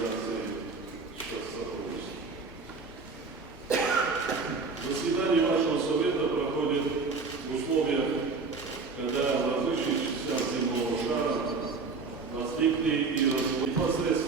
организации сотрудничества. Заседание вашего совета проходит в условиях, когда различные частях земного шара возникли и непосредственно